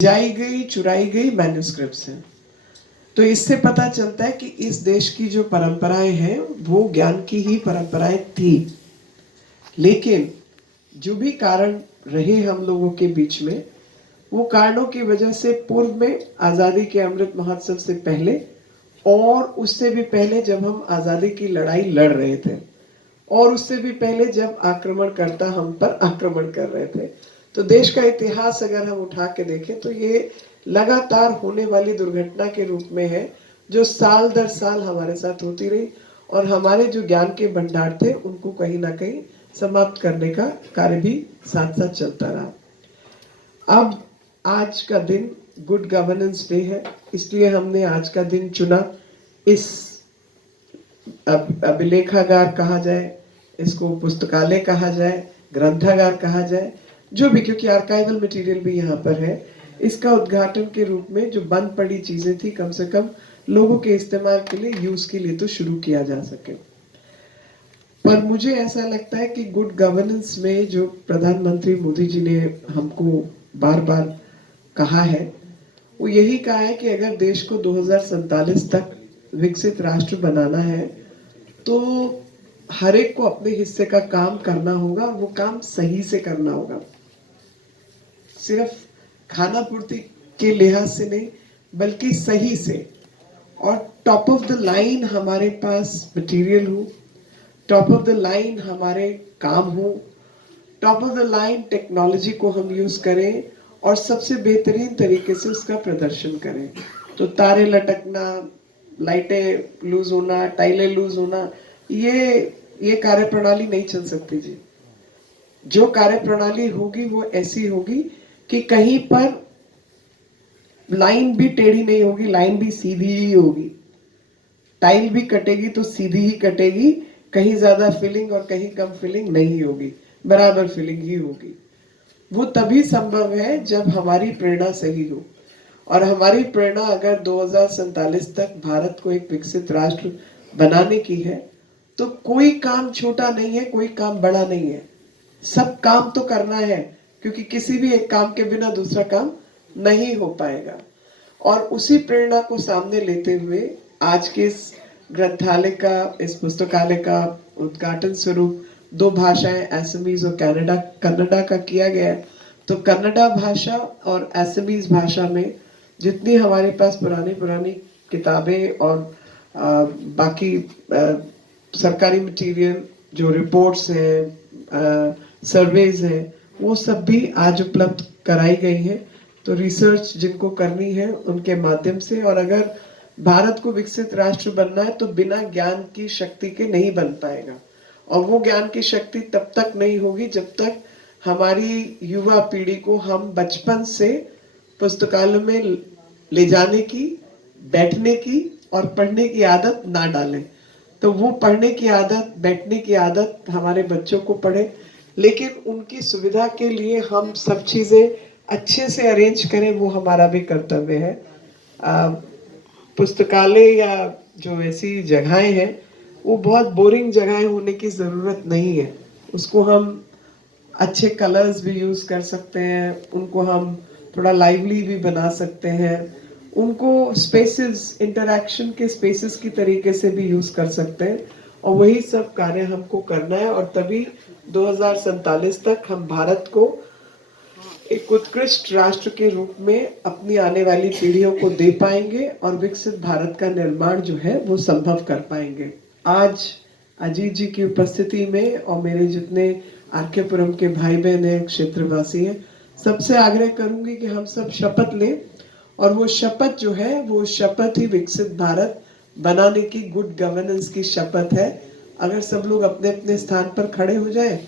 जाई गई चुराई गई मैन्युस्क्रिप्ट्स हैं। तो इससे पता चलता है कि इस देश की जो परंपराएं हैं वो ज्ञान की ही परंपराएं थी, लेकिन जो भी कारण रहे हम लोगों के बीच में, वो कारणों की वजह से पूर्व में आज़ादी के अमृत महोत्सव से पहले और उससे भी पहले जब हम आज़ादी की लड़ाई लड़ रहे थे और उससे भी पहले जब आक्रमणकर्ता हम पर आक्रमण कर रहे थे, तो देश का इतिहास अगर हम उठा के देखें तो ये लगातार होने वाली दुर्घटना के रूप में है, जो साल दर साल हमारे साथ होती रही और हमारे जो ज्ञान के भंडार थे उनको कहीं ना कहीं समाप्त करने का कार्य भी साथ साथ चलता रहा। अब आज का दिन गुड गवर्नेंस डे है, इसलिए हमने आज का दिन चुना। इस अभिलेखागार कहा जाए, इसको पुस्तकालय कहा जाए, ग्रंथागार कहा जाए, जो भी, क्योंकि आर्काइवल मटेरियल भी यहाँ पर है, इसका उद्घाटन के रूप में जो बंद पड़ी चीजें थी कम से कम लोगों के इस्तेमाल के लिए, यूज के लिए तो शुरू किया जा सके। पर मुझे ऐसा लगता है कि गुड गवर्नेंस में जो प्रधानमंत्री मोदी जी ने हमको बार बार कहा है, वो यही कहा है कि अगर देश को 2047 तक विकसित राष्ट्र बनाना है तो हर एक को अपने हिस्से का काम करना होगा, वो काम सही से करना होगा, सिर्फ खाना पूर्ति के लिहाज से नहीं बल्कि सही से। और टॉप ऑफ द लाइन हमारे पास मटेरियल हो, टॉप ऑफ द लाइन हमारे काम हो, top of the line technology को हम यूज करें और सबसे बेहतरीन तरीके से उसका प्रदर्शन करें। तो तारे लटकना, लाइटें लूज होना, टाइलें लूज होना, ये कार्य प्रणाली नहीं चल सकती जी। जो कार्य प्रणाली होगी वो ऐसी होगी कि कहीं पर लाइन भी टेढ़ी नहीं होगी, लाइन भी सीधी ही होगी। टाइल भी कटेगी तो सीधी ही कटेगी, कहीं ज्यादा फिलिंग और कहीं कम फिलिंग नहीं होगी, बराबर फिलिंग ही होगी। वो तभी संभव है जब हमारी प्रेरणा सही हो। और हमारी प्रेरणा अगर 2047 तक भारत को एक विकसित राष्ट्र बनाने की है, तो कोई काम छोटा नहीं है, कोई काम बड़ा नहीं है, सब काम तो करना है, क्योंकि किसी भी एक काम के बिना दूसरा काम नहीं हो पाएगा। और उसी प्रेरणा को सामने लेते हुए आज के इस ग्रंथालय का, इस पुस्तकालय का उद्घाटन स्वरूप 2 भाषाएं, असमीज और कन्नडा का किया गया है। तो कन्नडा भाषा और असमीज भाषा में जितनी हमारे पास पुरानी पुरानी किताबें और बाकी सरकारी मटेरियल, जो रिपोर्ट्स हैं, सर्वेज हैं, वो सब भी आज उपलब्ध कराई गई है। तो रिसर्च जिनको करनी है उनके माध्यम से, और अगर भारत को विकसित राष्ट्र बनना है तो बिना ज्ञान की शक्ति के नहीं बन पाएगा। और वो ज्ञान की शक्ति तब तक नहीं होगी जब तक हमारी युवा पीढ़ी को हम बचपन से पुस्तकालय में ले जाने की, बैठने की और पढ़ने की आदत ना डालें। तो वो पढ़ने की आदत, बैठने की आदत हमारे बच्चों को पढ़े, लेकिन उनकी सुविधा के लिए हम सब चीजें अच्छे से अरेंज करें, वो हमारा भी कर्तव्य है। पुस्तकालय या जो ऐसी जगहें हैं वो बहुत बोरिंग जगहें होने की ज़रूरत नहीं है। उसको हम अच्छे कलर्स भी यूज़ कर सकते हैं, उनको हम थोड़ा लाइवली भी बना सकते हैं, उनको स्पेसेस, इंटरैक्शन के स्पेसेस की तरीके से भी यूज़ कर सकते हैं। और वही सब कार्य हमको करना है, और तभी 2047 तक हम भारत को एक उत्कृष्ट राष्ट्र के रूप में अपनी आने वाली पीढ़ियों को दे पाएंगे और विकसित भारत का निर्माण जो है वो संभव कर पाएंगे। आज अजीत जी की उपस्थिति में और मेरे जितने आरकेपुरम के भाई बहन हैं, क्षेत्रवासी हैं, सबसे आग्रह करूंगी कि हम सब शपथ लें, और वो शपथ जो है वो शपथ ही विकसित भारत बनाने की, गुड गवर्नेंस की शपथ है। अगर सब लोग अपने अपने स्थान पर खड़े हो जाए